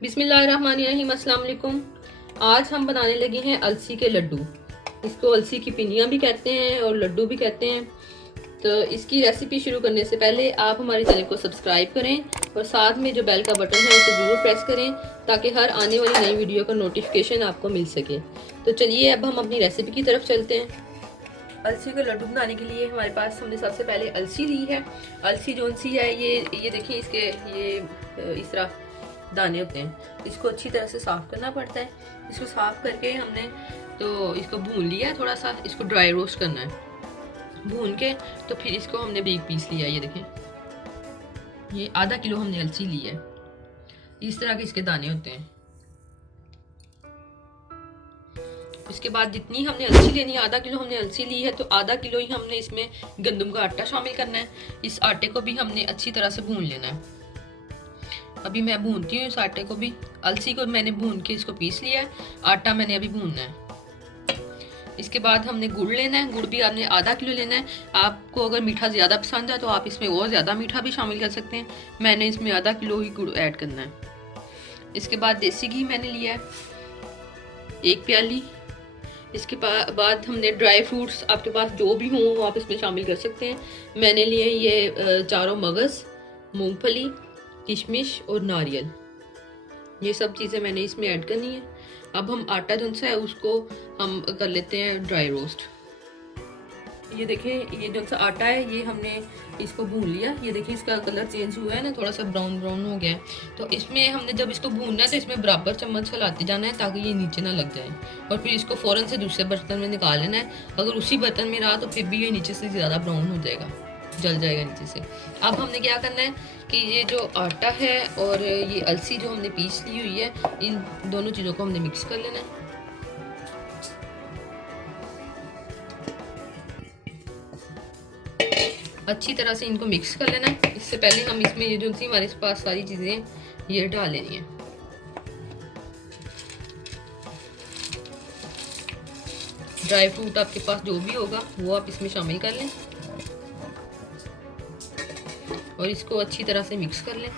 बिस्मिल्लाहिर्रहमानिर्रहीम, अस्सलाम वालेकुम। आज हम बनाने लगे हैं अलसी के लड्डू। इसको अलसी की पिनियाँ भी कहते हैं और लड्डू भी कहते हैं। तो इसकी रेसिपी शुरू करने से पहले आप हमारे चैनल को सब्सक्राइब करें और साथ में जो बेल का बटन है उसे ज़रूर प्रेस करें ताकि हर आने वाली नई वीडियो का नोटिफिकेशन आपको मिल सके। तो चलिए अब हम अपनी रेसिपी की तरफ चलते हैं। अलसी के लड्डू बनाने के लिए हमारे पास हमने सबसे पहले अलसी ली है। अलसी जो सी है ये देखिए, इसके ये इस तरह दाने होते हैं। इसको अच्छी तरह से साफ करना पड़ता है। इसको साफ करके हमने तो इसको भून लिया है, थोड़ा सा इसको ड्राई रोस्ट करना है। भून के तो फिर इसको हमने बारीक पीस लिया। ये देखें, ये आधा किलो हमने अलसी ली है। इस तरह के इसके दाने होते हैं। इसके बाद जितनी हमने अलसी लेनी है, आधा किलो हमने अलसी ली है, तो आधा किलो ही हमने इसमें गंदम का आटा शामिल करना है। इस आटे को भी हमने अच्छी तरह से भून लेना है। अभी मैं भूनती हूँ इस आटे को भी। अलसी को मैंने भून के इसको पीस लिया है, आटा मैंने अभी भूनना है। इसके बाद हमने गुड़ लेना है। गुड़ भी आपने आधा किलो लेना है। आपको अगर मीठा ज़्यादा पसंद है तो आप इसमें और ज़्यादा मीठा भी शामिल कर सकते हैं। मैंने इसमें आधा किलो ही गुड़ ऐड करना है। इसके बाद देसी घी मैंने लिया है 1 प्याली। इसके बाद हमने ड्राई फ्रूट्स, आपके पास जो भी हों वो आप इसमें शामिल कर सकते हैं। मैंने लिए ये चारों मगज़, मूंगफली, किशमिश और नारियल। ये सब चीज़ें मैंने इसमें ऐड करनी है। अब हम आटा जो सा है उसको हम कर लेते हैं ड्राई रोस्ट। ये देखें, ये जो सा आटा है ये हमने इसको भून लिया। ये देखिए इसका कलर चेंज हुआ है ना, थोड़ा सा ब्राउन ब्राउन हो गया है। तो इसमें हमने जब इसको भूनना है तो इसमें बराबर चम्मच हिलाते जाना है ताकि ये नीचे ना लग जाए। और फिर इसको फ़ौरन से दूसरे बर्तन में निकाल लेना है। अगर उसी बर्तन में रहा तो फिर भी ये नीचे से ज़्यादा ब्राउन हो जाएगा, जल जाएगा नीचे से। अब हमने क्या करना है कि ये जो आटा है और ये अलसी जो हमने पीस ली हुई है, इन दोनों चीज़ों को हमने मिक्स कर लेना है। अच्छी तरह से इनको मिक्स कर लेना है। इससे पहले हम इसमें ये जो सी हमारे पास सारी चीज़ें ये डाल लेनी है। ड्राई फ्रूट आपके पास जो भी होगा वो आप इसमें शामिल कर लें और इसको अच्छी तरह से मिक्स कर लें।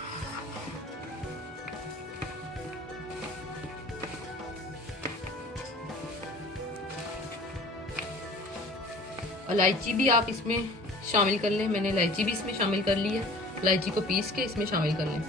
इलायची भी आप इसमें शामिल कर लें। मैंने इलायची भी इसमें शामिल कर ली है। इलायची को पीस के इसमें शामिल कर लें।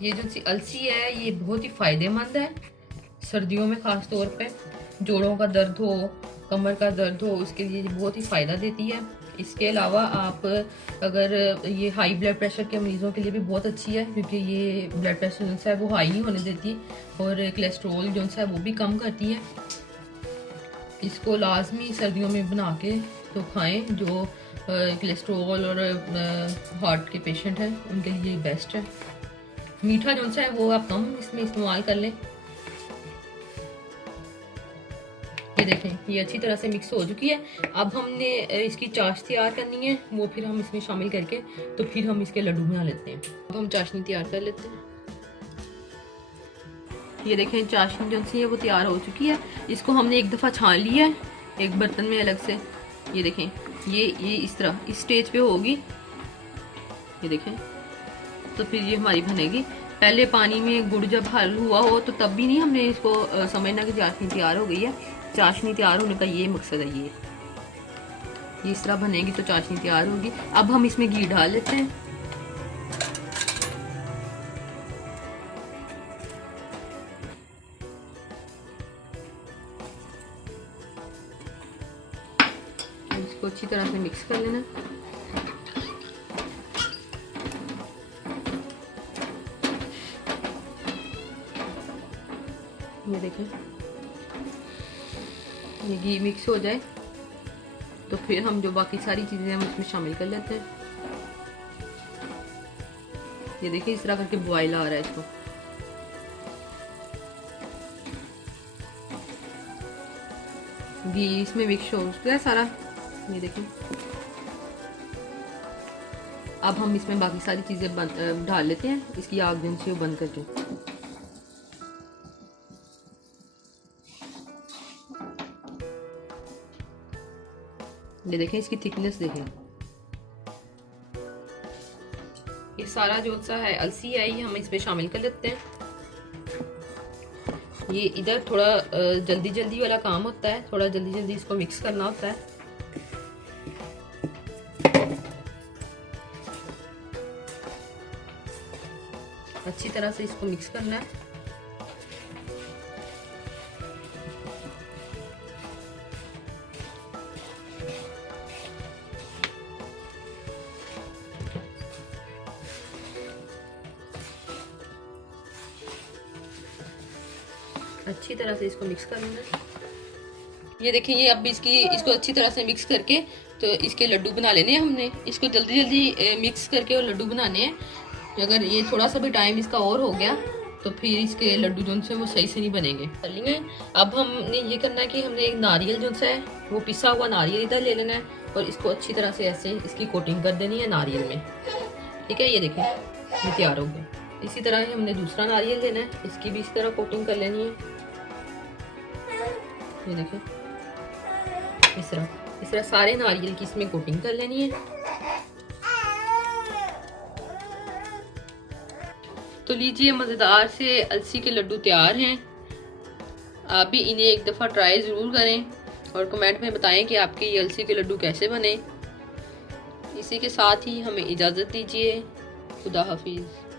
ये जो सी अलसी है ये बहुत ही फ़ायदेमंद है सर्दियों में, ख़ास तौर पे जोड़ों का दर्द हो, कमर का दर्द हो, उसके लिए बहुत ही फ़ायदा देती है। इसके अलावा आप अगर ये हाई ब्लड प्रेशर के मरीज़ों के लिए भी बहुत अच्छी है, क्योंकि ये ब्लड प्रेशर जो है वो हाई नहीं होने देती और कोलेस्ट्रॉल जो है वो भी कम करती है। इसको लाजमी सर्दियों में बना के तो खाएं। जो कोलेस्ट्रॉल और हार्ट के पेशेंट हैं उनके लिए बेस्ट है। मीठा जो है वो आप कम इसमें इस्तेमाल कर लें। ये देखें, ये अच्छी तरह से मिक्स हो चुकी है। अब हमने इसकी चाश तैयार करनी है, वो फिर हम इसमें शामिल करके तो फिर हम इसके लड्डू बना लेते हैं। अब हम चाशनी तैयार कर लेते हैं। ये देखें, चाशनी जो सी है वो तैयार हो चुकी है। इसको हमने एक दफ़ा छान लिया है एक बर्तन में अलग से। ये देखें, ये इस तरह इस स्टेज पे होगी। ये देखें, तो फिर ये हमारी बनेगी। पहले पानी में गुड़ जब हल हुआ हो तो तब भी नहीं हमने इसको समझना कि चाशनी तैयार हो गई है। चाशनी तैयार होने का ये मकसद है। ये इस तरह बनेगी तो चाशनी तैयार होगी। अब हम इसमें घी डाल लेते हैं। इसको अच्छी तरह से मिक्स कर लेना। ये देखें, ये घी मिक्स हो जाए तो फिर हम जो बाकी सारी चीज़ें हम इसमें शामिल कर लेते हैं। ये देखिए, इस तरह करके बॉयल आ रहा है इसको। घी इसमें मिक्स हो गया सारा। ये देखें, अब हम इसमें बाकी सारी चीज़ें डाल लेते हैं। इसकी आग जो है बंद करके। ये देखें, इसकी थिकनेस देखें। ये सारा जो सा है अलसी है ये हम इसमें शामिल कर लेते हैं। ये इधर थोड़ा जल्दी जल्दी वाला काम होता है, थोड़ा जल्दी जल्दी इसको मिक्स करना होता है। अच्छी तरह से इसको मिक्स करना है। अच्छी तरह से इसको मिक्स कर लेना। ये देखिए, ये अब इसको अच्छी तरह से मिक्स करके तो इसके लड्डू बना लेने हैं हमने। इसको जल्दी जल्दी मिक्स करके और लड्डू बनाने हैं। अगर ये थोड़ा सा भी टाइम इसका और हो गया तो फिर इसके लड्डू जो से वो सही से नहीं बनेंगे। चलेंगे, अब हमने ये करना है कि हमने एक नारियल जो सा है वो पिसा हुआ नारियल इधर ले लेना है और इसको अच्छी तरह से ऐसे इसकी कोटिंग कर देनी है नारियल में। ठीक है, ये देखें, ये तैयार हो गया। इसी तरह ही हमने दूसरा नारियल लेना है, इसकी भी इसी तरह कोटिंग कर लेनी है। ये देखें, इस तरह सारे नारियल की इसमें कोटिंग कर लेनी है। तो लीजिए, मज़ेदार से अलसी के लड्डू तैयार हैं। आप भी इन्हें एक दफ़ा ट्राई ज़रूर करें और कमेंट में बताएं कि आपके ये अलसी के लड्डू कैसे बने। इसी के साथ ही हमें इजाज़त दीजिए। खुदा हाफिज़।